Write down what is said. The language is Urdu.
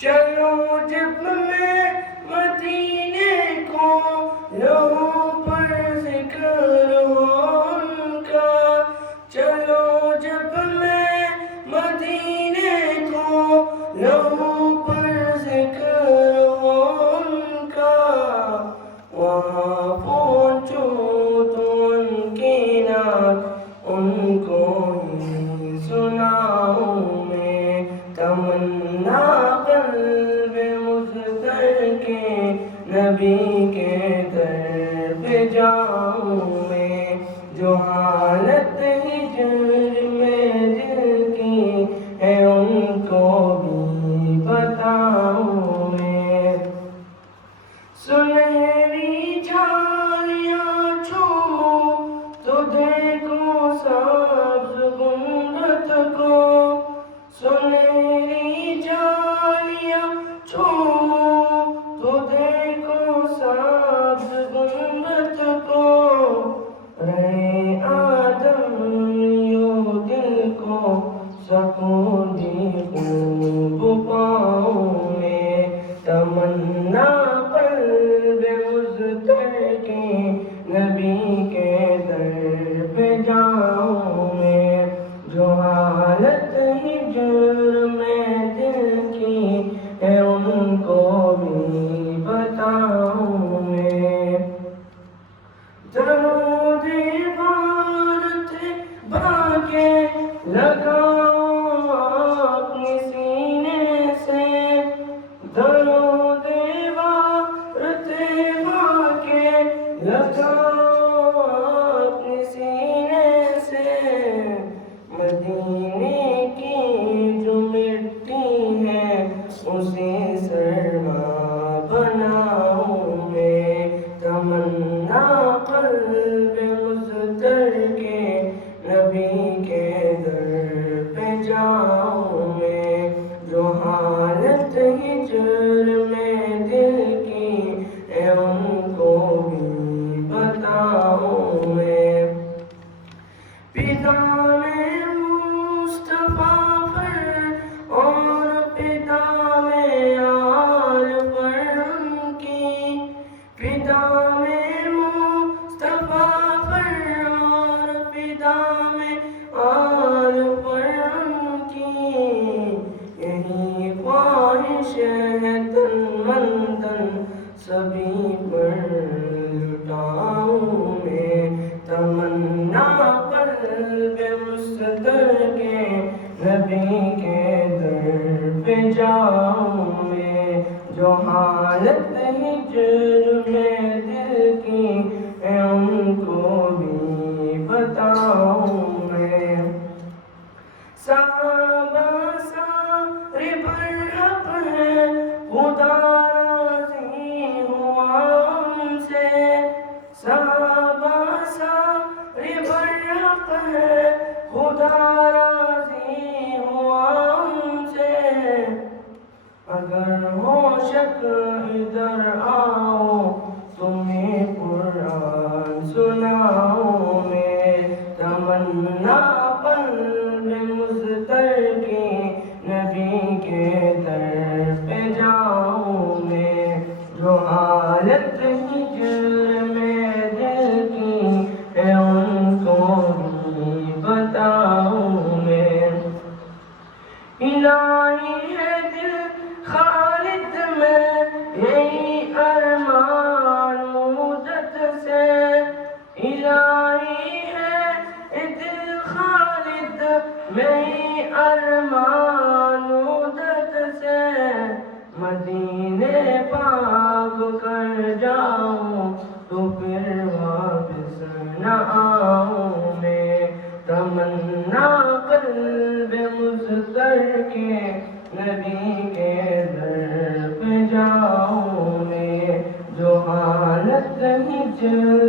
چلو جب میں مدینے کو لہو پر ذکر ہو ان کا، چلو جب میں مدینے کو لہو پر ذکر ہو ان کا، وہاں پہنچو تو ان کی نعت ان کو ہی سناؤں میں، تمنا قلب مضطر کے نبی کے در پہ جاؤں میں، جو حالت ہجر میں دل کی ہے ان کو بھی بتاؤں میں، سنہری جھالیاں چھوموں تو دیکھوں سبز گنبد کو، سنہری جھالیاں چھوموں تو دیکھوں سبز گنبد کو، رہے آدم یوں دل کو سکون بھی خوب پاؤں میں، تمنا قلب مضطر کے نبی کے در پہ جاؤں میں، جو حالت ہجر میں دل کی ہے ان کو بھی بتاؤں میں، درود عبارت بھاگے لگاؤں اپنے سینے سے، درود عبارت بھاگے لگاؤں اپنے سینے سے، مدینے کی جو مٹی ہے اسے سرما بناؤں میں، تمنا قلب مضطر کے نبی کے در پہ جاؤں میں، جو حالت ہجر میں دل کی ہے ان کو بھی بتاؤں میں، پتا میں مصطفیٰ پر اور پتا میں آل پر ان کی، پتا میں مصطفیٰ پر اور پتا میں آل پر ان کی، یہی خواہش ہے تن من دن سبھی پر لٹاؤں میں، تمنا قلب مضطر کے نبی کے در پہ جاؤں میں، جو حالت ہجر میں دل کی ہے ان کو بھی بتاؤں میں، صحابہ سارے برحق ہیں خدا راضی ہوا ان سے، صحابہ سارے برحق ہیں خدا راضی ہوا ان سے، اگر ہو شک ادھر آؤ تمہیں قرآن سناؤں میں، تمنا قلب مضطر کے نبی کے در پہ جاؤں میں، جو حالت ہجر میں دل کی ہے ان کو بھی بتاؤں میں، الہی ہے دل خالد میں یہی ارمان مدت سے، الہی ہے دل خالد میں یہی ارمان مدت سے، مدینے پاک کر جاؤں تو پھر واپس نہ آؤں میں، تمنا قلب مضطر کے نبی کے در پہ جاؤں میں، جو حالت ہجر